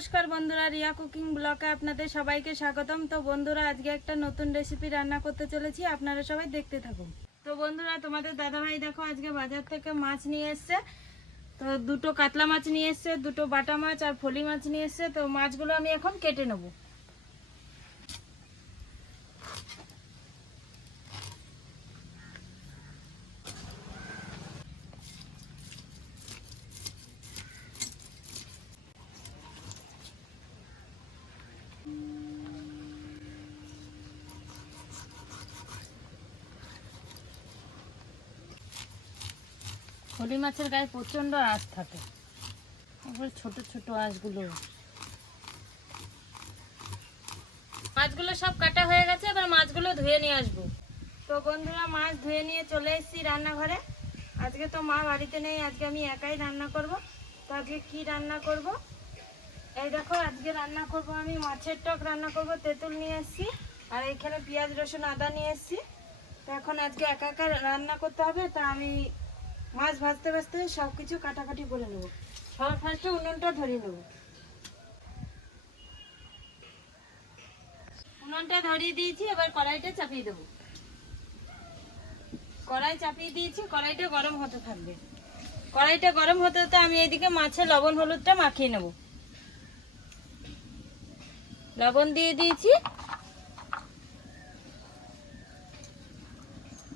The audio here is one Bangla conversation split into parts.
নমস্কার বন্ধুরা, রিয়া কুকিং ব্লকে আপনাদের সবাইকে স্বাগতম। তো বন্ধুরা, আজকে একটা নতুন রেসিপি রান্না করতে চলেছি, আপনারা সবাই দেখতে থাকুন। তো বন্ধুরা, তোমাদের দাদাভাই দেখো আজকে বাজার থেকে মাছ নিয়ে এসছে। তো দুটো কাতলা মাছ নিয়ে এসছে, দুটো বাটা মাছ আর ফলি মাছ নিয়ে এসছে। তো মাছগুলো আমি এখন কেটে নেব। ফলি মাছের গায়ে প্রচণ্ড আঁশ থাকে। একবার ছোট ছোট আঁশগুলো। মাছগুলো সব কাটা হয়ে গেছে, এবার মাছগুলো ধুয়ে নিয়ে আসব। তো বন্ধুরা, মাছ ধুয়ে নিয়ে চলে এসেছি রান্নাঘরে। আজকে তো মা বাড়িতে নেই, আজকে আমি একাই রান্না করব। তো আজকে কি রান্না করব? এই দেখো, আজকে রান্না করব আমি, মাছের টক রান্না করব, তেঁতুল নিয়ে এসেছি, আর এখানে পেঁয়াজ, রসুন, আদা নিয়ে এসেছি। তো এখন আজকে একা একা রান্না করতে হবে, তা আমি মাছ ভাজতে ভাজতে সব কিছু কাটাকাটি করে নেব। সবার ফার্স্টে উনুনটা ধরিয়ে নেব। উনুনটা ধরিয়ে দিয়েছি, এবার কড়াইটা চাপিয়ে দেবো। কড়াই চাপিয়ে দিয়েছি, কড়াইটা গরম হতে থাকবে। কড়াইটা গরম হতে হতে আমি এইদিকে মাছের লবণ হলুদটা মাখিয়ে নেব। লবণ দিয়ে দিয়েছি।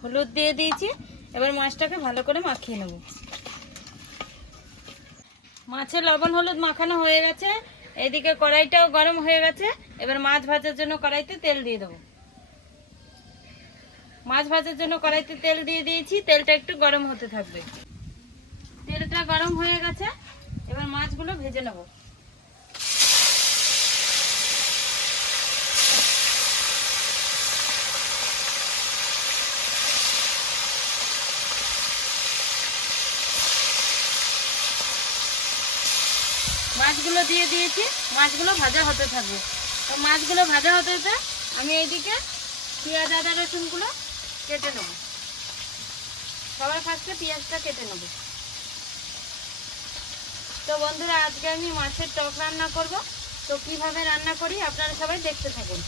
হলুদ দিয়ে দিয়েছি। এবার মাছটাকে ভালো করে মাখিয়ে নেব। মাছের লবণ হলুদ মাখানো হয়ে গেছে। এদিকে কড়াইটাও গরম হয়ে গেছে। এবার মাছ ভাজার জন্য কড়াইতে তেল দিয়ে দেবো। মাছ ভাজার জন্য কড়াইতে তেল দিয়ে দিয়েছি। তেলটা একটু গরম হতে থাকবে। তেলটা গরম হয়ে গেছে। এবার মাছগুলো ভেজে নেব। মাছগুলো দিয়ে দিয়েছি। মাছগুলো ভাজা হতে থাকবে। তো মাছগুলো ভাজা হতে হতে আমি এইদিকে পেঁয়াজ, আদা, রসুনগুলো কেটে নেব। সবার ফার্স্টে পেঁয়াজটা কেটে নেব। তো বন্ধুরা, আজকে আমি মাছের টক রান্না করব। তো কীভাবে রান্না করি আপনারা সবাই দেখতে থাকুন।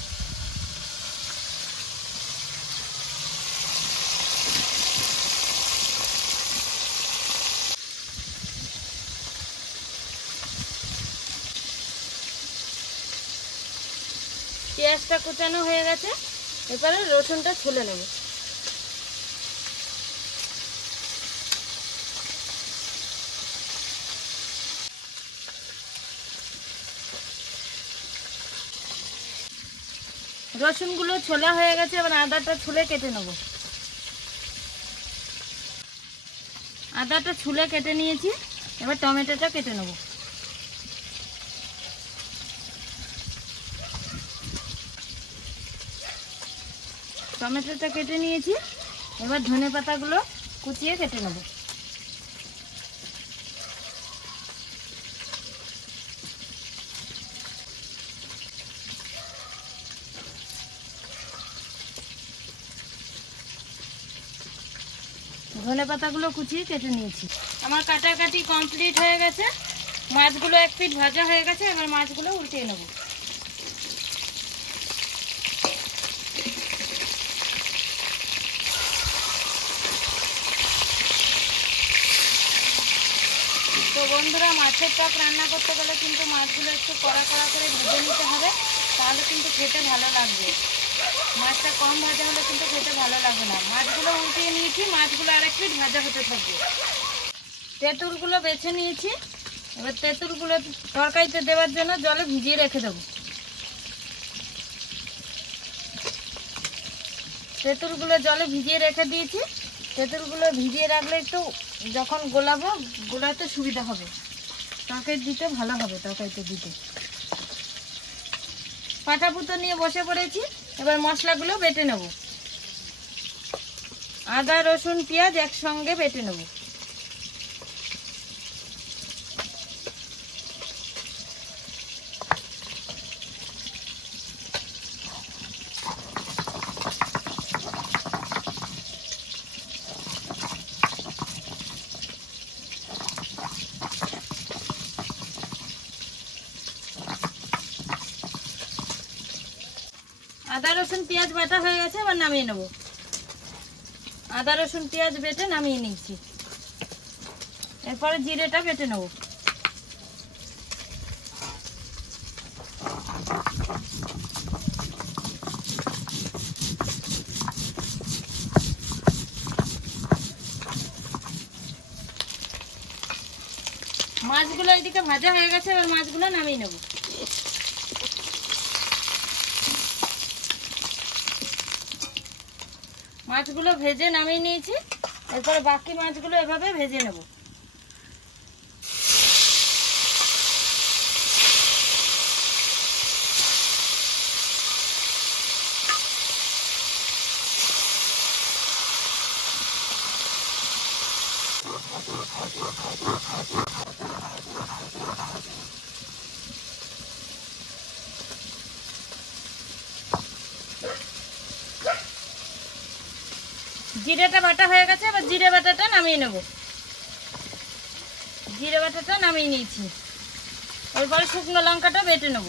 পেঁয়াজটা কুচানো হয়ে গেছে, এবারে রসুনটা ছুলে নেব। রসুনগুলো ছোলা হয়ে গেছে, এবার আদাটা ছুলে কেটে নেব। আদাটা ছুলে কেটে নিয়েছি, এবার টমেটোটা কেটে নেব। টমেটোটা কেটে নিয়েছি। এবার ধনে পাতাগুলো কুচিয়ে কেটে নেব। ধনে পাতাগুলো কুচিয়ে কেটে নিয়েছি। আমার কাটাকাটি কমপ্লিট হয়ে গেছে। মাছগুলো এক পিট ভাজা হয়ে গেছে, এবার মাছগুলো উল্টিয়ে নেব। বন্ধুরা, মাছের টক রান্না করতে গেলে কিন্তু মাছগুলো একটু কড়া কড়া করে ভেজে নিতে হবে, তাহলে কিন্তু খেতে ভালো লাগবে। মাছটা কম ভাজা হলে কিন্তু খেতে ভালো লাগবে না। মাছগুলো উঠিয়ে নিয়েছি, মাছগুলো আর একটু ভাজা হতে থাকবে। তেঁতুলগুলো বেছে নিয়েছি। এবার তেঁতুলগুলো তরকারিতে দেওয়ার জন্য জলে ভিজিয়ে রেখে দেবো। তেঁতুলগুলো জলে ভিজিয়ে রেখে দিয়েছি। তেঁতুলগুলো ভিজিয়ে রাখলে একটু যখন গোলাবো, গোলাতে সুবিধা হবে। তরকারি দিতে ভালো হবে, তরকারিতে দিতে। পাটা পুতো নিয়ে বসে পড়েছি, এবার মশলাগুলো বেটে নেব। আদা, রসুন, পেঁয়াজ একসঙ্গে বেটে নেব। আদা, রসুন, পেঁয়াজ বাটা হয়ে গেছে, এবার নামিয়ে নেব। আদা, রসুন, পেঁয়াজ বেটে নামিয়ে নিচ্ছি। এরপরে জিরেটা বেটে নেব। মাছগুলো এইদিকে ভাজা হয়ে গেছে, এবার মাছগুলো নামিয়ে নেব। মাছগুলো ভেজে নামিয়ে নিয়েছি। এরপরে বাকি মাছগুলো এভাবে ভেজে নেব। জিরেটা বাটা হয়ে গেছে, এবার জিরে বাটাটা নামিয়ে নেব। জিরে বাটাটা নামিয়ে নিয়েছি। এরপরে শুকনো লঙ্কাটা বেটে নেব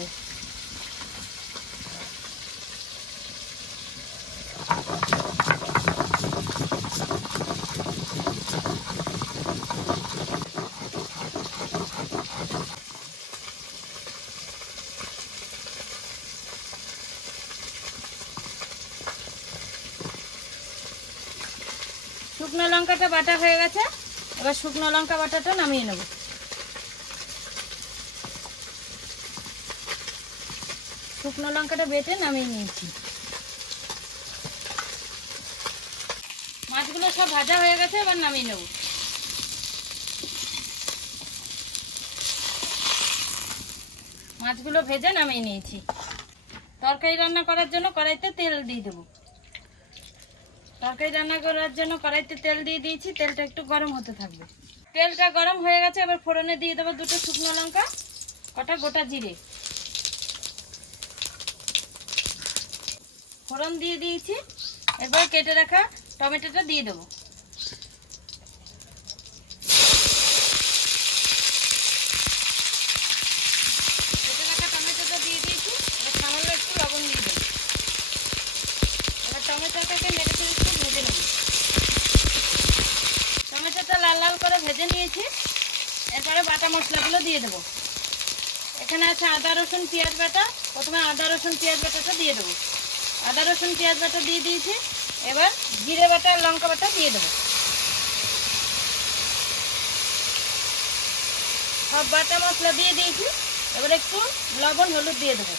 শুকনো লঙ্কাটা বাটা হয়ে গেছে, এবার শুকনো লঙ্কা বাটাটা নামিয়ে নেব। শুকনো লঙ্কাটা বেটে নামিয়ে নিয়েছি। মাছগুলো সব ভাজা হয়ে গেছে, এবার নামিয়ে নেব। মাছগুলো ভেজে নামিয়ে নিয়েছি। তরকারি রান্না করার জন্য কড়াইতে তেল দিয়ে দেবো। তরকারি রান্না করার জন্য কড়াইতে তেল দিয়ে দিয়েছি, তেলটা একটু গরম হতে থাকবে। তেলটা গরম হয়ে গেছে, এবার ফোড়নে দিয়ে দেবো দুটো শুকনো লঙ্কা, কটা গোটা জিরে। ফোড়ন দিয়ে দিয়েছি, এবার কেটে রাখা টমেটোটা দিয়ে দেবো কেটে রাখা টমেটোটা দিয়ে দিয়েছি এবার সামান্য একটু লবণ দিয়ে দেবো এবার টমেটোটাকে নেড়ে চেড়ে একটু ভেজে নেব টমেটোটা লাল লাল করে ভেজে নিয়েছি এরপরে বাটা মশলাগুলো দিয়ে দেবো। এখানে আছে আদা, রসুন, পেঁয়াজ বাটা। প্রথমে আদা, রসুন, পেঁয়াজ বাটাটা দিয়ে দেবো। আদা, রসুন, পেঁয়াজ বাটা দিয়ে দিয়েছি। এবার জিরে বাটা আর লঙ্কা বাটা দিয়ে দেবো। সব বাটা মশলা দিয়ে দিয়েছি। এবার একটু লবণ, হলুদ দিয়ে দেবো।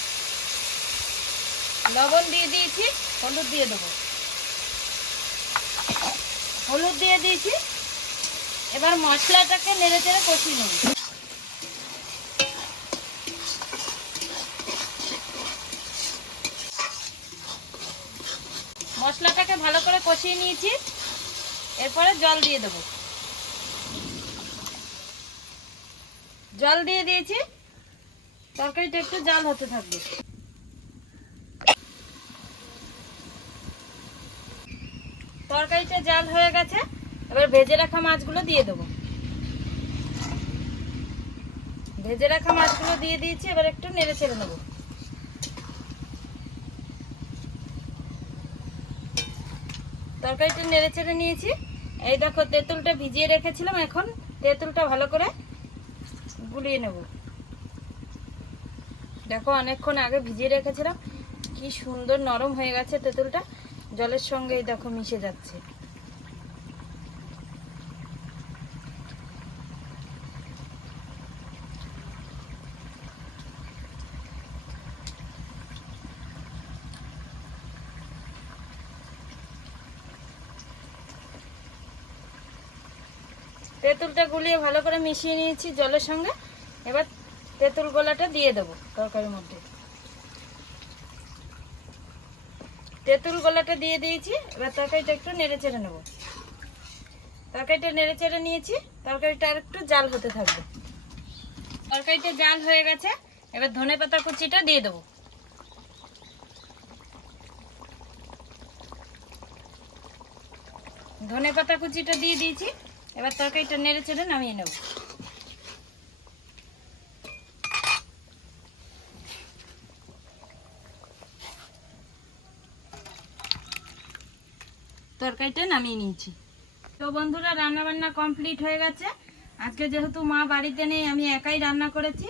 লবণ দিয়ে দিয়েছি, হলুদ দিয়ে দেবো। হলুদ দিয়ে দিয়েছি। এবার মশলাটাকে নেড়ে চেড়ে কষিয়ে নেব। মশলাটাকে ভালো করে কষিয়ে নিয়েছি। এরপরে জল দিয়ে দেবো। জল দিয়ে দিয়েছি। তরকারিটা একটু জাল হতে থাকবে। তরকারিটা জাল হয়ে গেছে। এবার ভেজে রাখা মাছগুলো দিয়ে দেবো। ভেজে রাখা মাছগুলো দিয়ে দিয়েছি, এবার একটু নেড়ে ছেড়ে নেব। তরকারিটা নেড়ে ছেড়ে নিয়েছি। এই দেখো, তেঁতুলটা ভিজিয়ে রেখেছিলাম, এখন তেঁতুলটা ভালো করে গুলিয়ে নেব। দেখো, অনেকক্ষণ আগে ভিজিয়ে রেখেছিলাম। কি সুন্দর নরম হয়ে গেছে তেঁতুলটা। জলের সঙ্গে দেখো মিশে যাচ্ছে। তেঁতুলটা গুলিয়ে ভালো করে মিশিয়ে নিয়েছি জলের সঙ্গে। এবার তেঁতুল গোলাটা দিয়ে দেবো তরকারির মধ্যে। তেঁতুল গোলাটা দিয়ে দিয়েছি, এবার তরকারিটা একটু নেড়ে চেড়ে নেব। তরকারিটা নেড়ে চেড়ে নিয়েছি, তরকারিটা আর একটু জাল হতে থাকবে। তরকারিটা জাল হয়ে গেছে, এবার ধনে পাতা কুচিটা দিয়ে দেবো। ধনে পাতা কুচিটা দিয়ে দিয়েছি এবার তরকারিটা নেড়ে চেড়ে নামিয়ে নেব। তরকারিটা নামিয়ে নিয়েছি। তো বন্ধুরা রান্না বান্না কমপ্লিট হয়ে গেছে। আজকে যেহেতু মা বাড়িতে নেই, আমি একাই রান্না করেছি।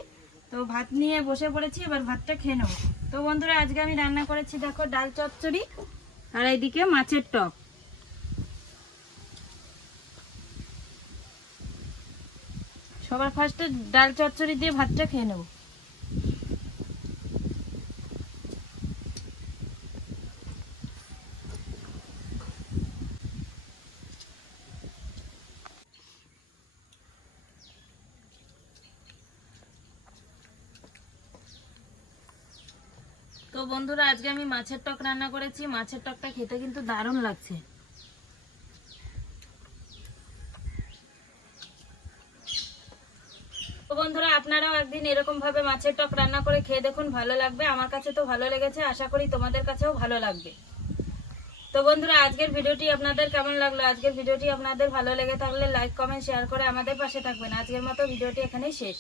তো ভাত নিয়ে বসে পড়েছি, এবার ভাতটা খেয়ে নেব। তো বন্ধুরা, আজকে আমি রান্না করেছি, দেখো, ডাল চচ্চড়ি আর এইদিকে মাছের টক। সবার ফার্স্টে ডাল চচ্চড়ি দিয়ে ভাতটা খেয়ে নেব। তো বন্ধুরা, আজকে আমি মাছের টক রান্না করেছি। মাছের টকটা খেতে কিন্তু দারুণ লাগছে। তো বন্ধুরা, আপনারাও একদিন এরকম ভাবে মাছের টক রান্না করে খেয়ে দেখুন, ভালো লাগবে। আমার কাছে তো ভালো লেগেছে, আশা করি তোমাদের কাছেও ভালো লাগবে। তো বন্ধুরা, আজকের ভিডিওটি আপনাদের কেমন লাগল? আজকের ভিডিওটি আপনাদের ভালো লেগে থাকলে লাইক কমেন্ট শেয়ার করে আমাদের পাশে থাকবেন। আজকের মতো ভিডিওটি এখানেই শেষ।